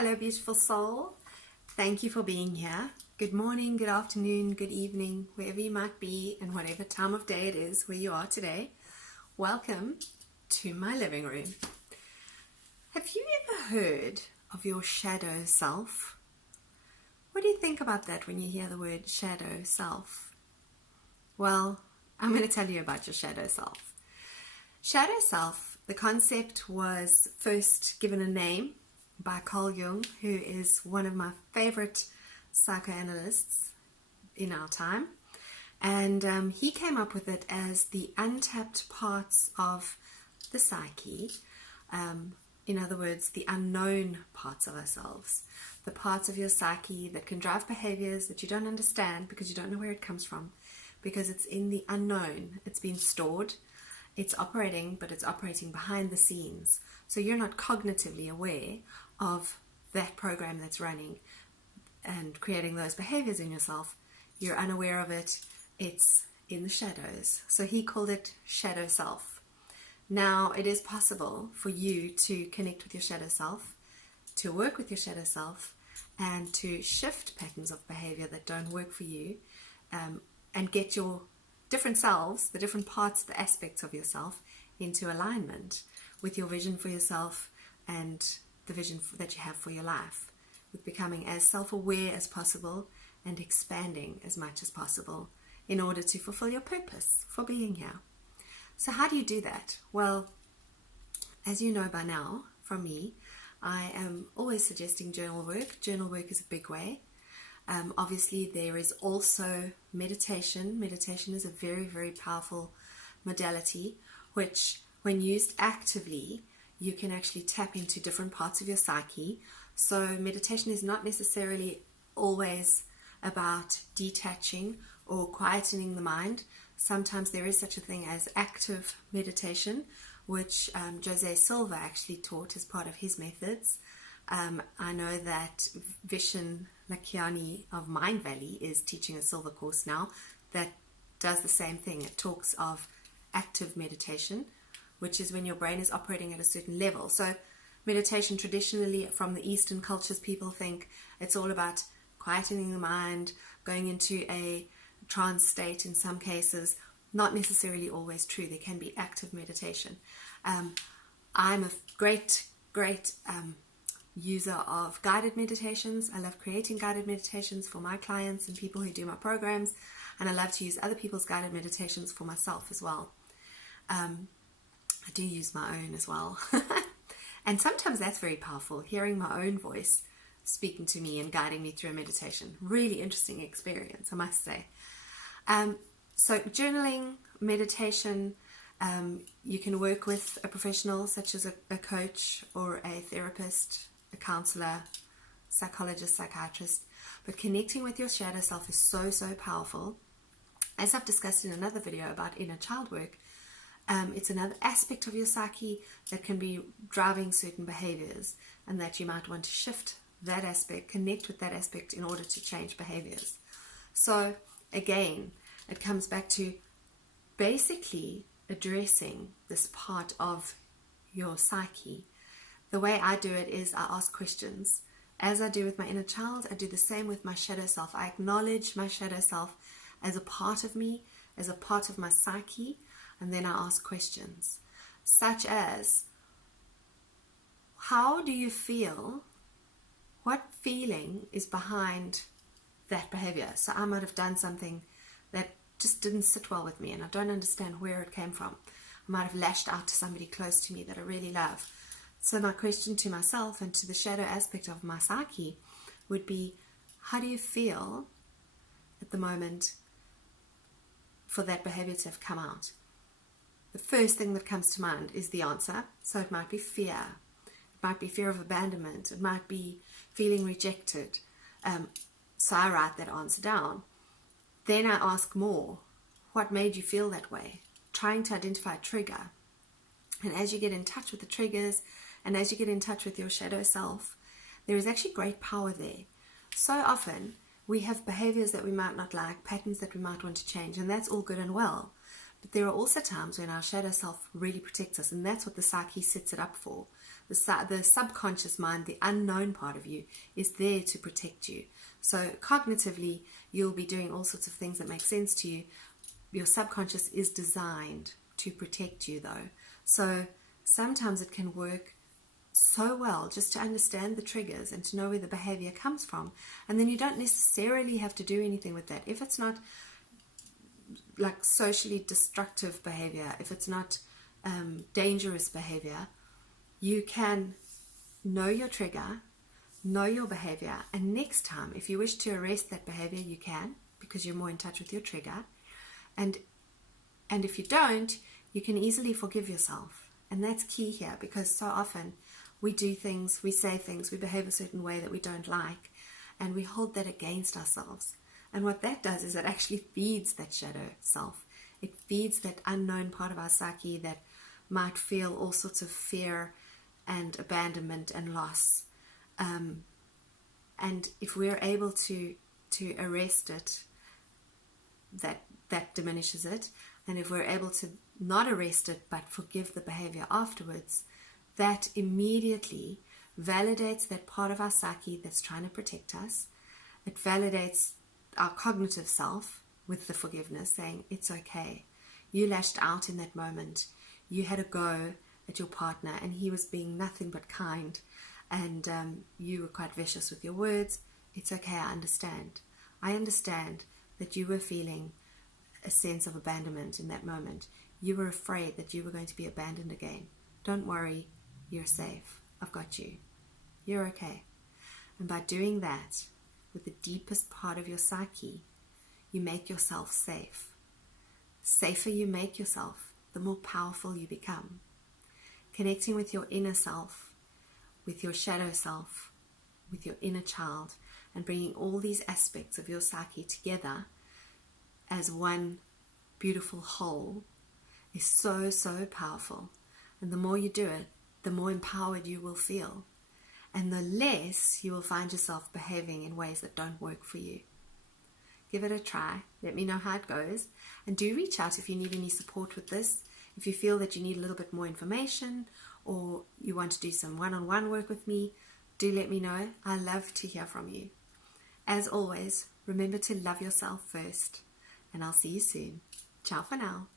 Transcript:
Hello, beautiful soul. Thank you for being here. Good morning, good afternoon, good evening, wherever you might be and whatever time of day it is where you are today. Welcome to my living room. Have you ever heard of your shadow self? What do you think about that when you hear the word shadow self? Well, I'm going to tell you about your shadow self. Shadow self, the concept was first given a name by Carl Jung, who is one of my favorite psychoanalysts in our time. And he came up with it as the untapped parts of the psyche. In other words, the unknown parts of ourselves. The parts of your psyche that can drive behaviors that you don't understand because you don't know where it comes from. Because it's in the unknown. It's been stored. It's operating, but it's operating behind the scenes. So you're not cognitively aware of that program that's running and creating those behaviors in yourself. You're unaware of it. It's in the shadows. So he called it shadow self. Now, it is possible for you to connect with your shadow self, to work with your shadow self, and to shift patterns of behavior that don't work for you, and get your different selves, the different parts, the aspects of yourself, into alignment with your vision for yourself and the vision that you have for your life, with becoming as self-aware as possible and expanding as much as possible in order to fulfill your purpose for being here. So how do you do that? Well, as you know by now from me, I am always suggesting journal work. Journal work is a big way. Obviously, there is also meditation. Meditation is a very, very powerful modality, which when used actively, you can actually tap into different parts of your psyche. So meditation is not necessarily always about detaching or quietening the mind. Sometimes there is such a thing as active meditation, which Jose Silva actually taught as part of his methods. I know that Vishen Lakiani of Mind Valley is teaching a silver course now that does the same thing. It talks of active meditation, which is when your brain is operating at a certain level. So meditation traditionally from the Eastern cultures, people think it's all about quietening the mind, going into a trance state in some cases. Not necessarily always true. There can be active meditation. I'm a great user of guided meditations. I love creating guided meditations for my clients and people who do my programs, and I love to use other people's guided meditations for myself as well. I do use my own as well. And sometimes that's very powerful, hearing my own voice speaking to me and guiding me through a meditation. Really interesting experience, I must say. So journaling, meditation, you can work with a professional such as a coach or a therapist, a counselor, psychologist, psychiatrist. But connecting with your shadow self is so, so powerful. As I've discussed in another video about inner child work, it's another aspect of your psyche that can be driving certain behaviors, and that you might want to shift that aspect, connect with that aspect in order to change behaviors. So again, it comes back to basically addressing this part of your psyche. The way I do it is I ask questions. As I do with my inner child, I do the same with my shadow self. I acknowledge my shadow self as a part of me, as a part of my psyche, and then I ask questions such as, how do you feel? What feeling is behind that behavior? So I might have done something that just didn't sit well with me and I don't understand where it came from. I might have lashed out to somebody close to me that I really love. So my question to myself and to the shadow aspect of my psyche would be, how do you feel at the moment for that behavior to have come out? The first thing that comes to mind is the answer. So it might be fear. It might be fear of abandonment. It might be feeling rejected. So I write that answer down. Then I ask more. What made you feel that way? Trying to identify a trigger. And as you get in touch with the triggers, and as you get in touch with your shadow self, there is actually great power there. So often we have behaviors that we might not like, patterns that we might want to change, and that's all good and well. But there are also times when our shadow self really protects us, and that's what the psyche sets it up for. The subconscious mind, the unknown part of you, is there to protect you. So cognitively, you'll be doing all sorts of things that make sense to you. Your subconscious is designed to protect you, though. So sometimes it can work so well just to understand the triggers and to know where the behavior comes from. And then you don't necessarily have to do anything with that. If it's not like socially destructive behavior, if it's not dangerous behavior, you can know your trigger, know your behavior, and next time, if you wish to arrest that behavior, you can, because you're more in touch with your trigger. And if you don't, you can easily forgive yourself. And that's key here, because so often we do things, we say things, we behave a certain way that we don't like, and we hold that against ourselves. And what that does is it actually feeds that shadow self. It feeds that unknown part of our psyche that might feel all sorts of fear and abandonment and loss. And if we're able to arrest it, that diminishes it. And if we're able to not arrest it but forgive the behavior afterwards, that immediately validates that part of our psyche that's trying to protect us. It validates our cognitive self with the forgiveness, saying, it's okay. You lashed out in that moment. You had a go at your partner and he was being nothing but kind, and you were quite vicious with your words. It's okay, I understand. I understand that you were feeling a sense of abandonment in that moment. You were afraid that you were going to be abandoned again. Don't worry, you're safe. I've got you. You're okay. And by doing that, with the deepest part of your psyche, you make yourself safe. Safer you make yourself, the more powerful you become. Connecting with your inner self, with your shadow self, with your inner child, and bringing all these aspects of your psyche together as one beautiful whole is so, so powerful. And the more you do it, the more empowered you will feel. And the less you will find yourself behaving in ways that don't work for you. Give it a try. Let me know how it goes. And do reach out if you need any support with this. If you feel that you need a little bit more information or you want to do some one-on-one work with me, do let me know. I love to hear from you. As always, remember to love yourself first. And I'll see you soon. Ciao for now.